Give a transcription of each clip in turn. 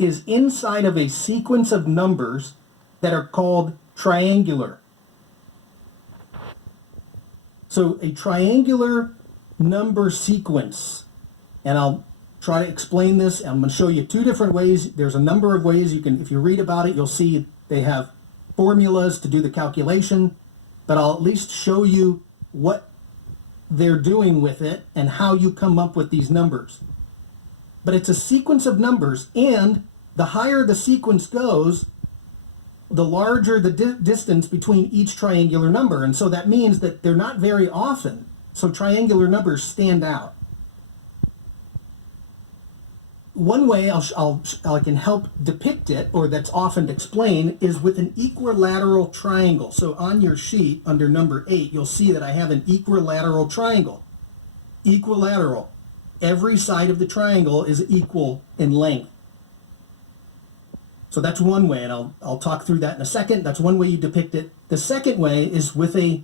is inside of a sequence of numbers that are called triangular. So a triangular number sequence, and I'll try to explain this. I'm going to show you two different ways. There's a number of ways you can, if you read about it, you'll see they have formulas to do the calculation, but I'll at least show you what they're doing with it and how you come up with these numbers. But it's a sequence of numbers, and the higher the sequence goes, the larger the distance between each triangular number. And so that means that they're not very often. So triangular numbers stand out. One way I can help depict it, or that's often explained, is with an equilateral triangle. So on your sheet under number 8, you'll see that I have an equilateral triangle. Equilateral. Every side of the triangle is equal in length. So that's one way, and I'll talk through that in a second. That's one way you depict it. The second way is with a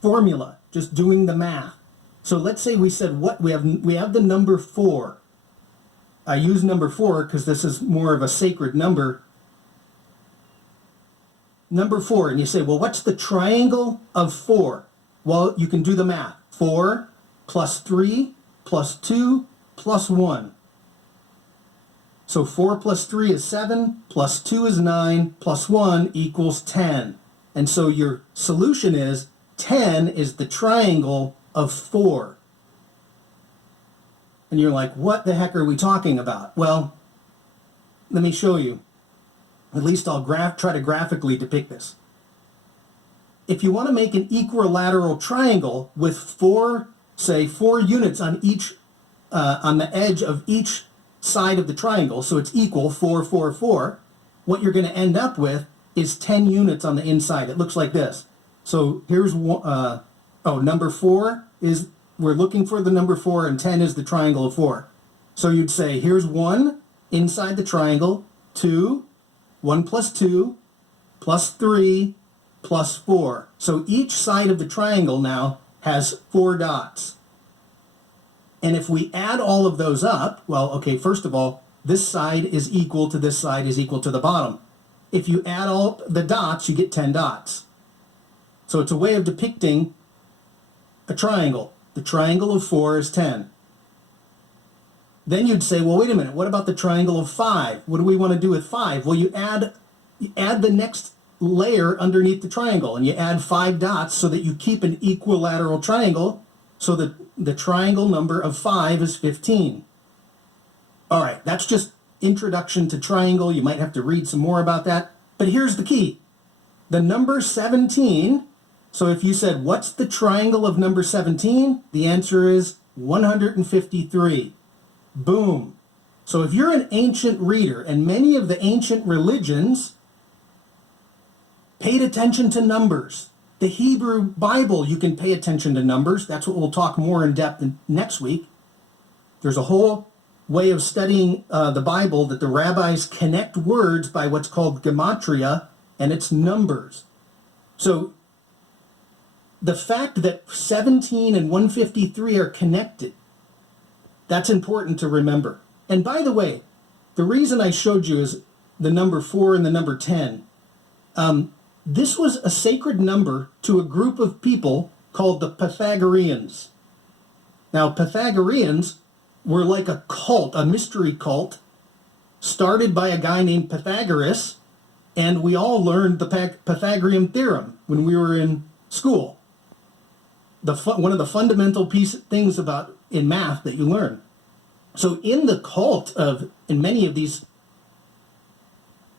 formula, just doing the math. So let's say we said we have the number 4. I use number 4 because this is more of a sacred number. Number 4, and you say, well, what's the triangle of 4? Well, you can do the math. 4 plus 3 plus 2 plus 1. So 4 plus 3 is 7, plus 2 is 9, plus 1 equals 10. And so your solution is 10 is the triangle of 4. And you're like, what the heck are we talking about? Well, let me show you. At least I'll try to graphically depict this. If you want to make an equilateral triangle with 4 units on each, on the edge of each side of the triangle, so it's equal 4, 4, 4, what you're going to end up with is 10 units on the inside. It looks like this. So here's number 4 is, we're looking for the number 4, and 10 is the triangle of 4. So you'd say here's 1 inside the triangle, 2, 1 plus 2, plus 3, plus 4. So each side of the triangle now has 4 dots. And if we add all of those up, well, okay, first of all, this side is equal to this side is equal to the bottom. If you add all the dots, you get 10 dots. So it's a way of depicting a triangle. The triangle of 4 is 10. Then you'd say, well, wait a minute, what about the triangle of 5? What do we want to do with 5? Well, you add the next layer underneath the triangle, and you add 5 dots so that you keep an equilateral triangle, so that the triangle number of 5 is 15. All right, that's just introduction to triangle. You might have to read some more about that. But here's the key. The number 17, so if you said, what's the triangle of number 17? The answer is 153. Boom. So if you're an ancient reader, and many of the ancient religions paid attention to numbers. The Hebrew Bible, you can pay attention to numbers. That's what we'll talk more in depth next week. There's a whole way of studying the Bible that the rabbis connect words by what's called gematria, and it's numbers. So the fact that 17 and 153 are connected, that's important to remember. And by the way, the reason I showed you is the number 4 and the number 10. This was a sacred number to a group of people called the Pythagoreans. Now, Pythagoreans were like a cult, a mystery cult, started by a guy named Pythagoras, and we all learned the Pythagorean theorem when we were in school. One of the fundamental things in math that you learn. So in many of these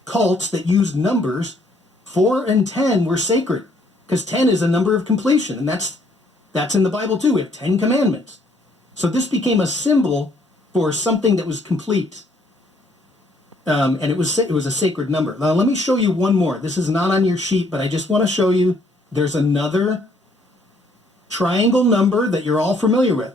cults that used numbers, 4 and 10 were sacred, because 10 is a number of completion, and that's in the Bible too. We have 10 commandments. So this became a symbol for something that was complete, and it was a sacred number. Now let me show you one more. This is not on your sheet, but I just want to show you there's another triangle number that you're all familiar with.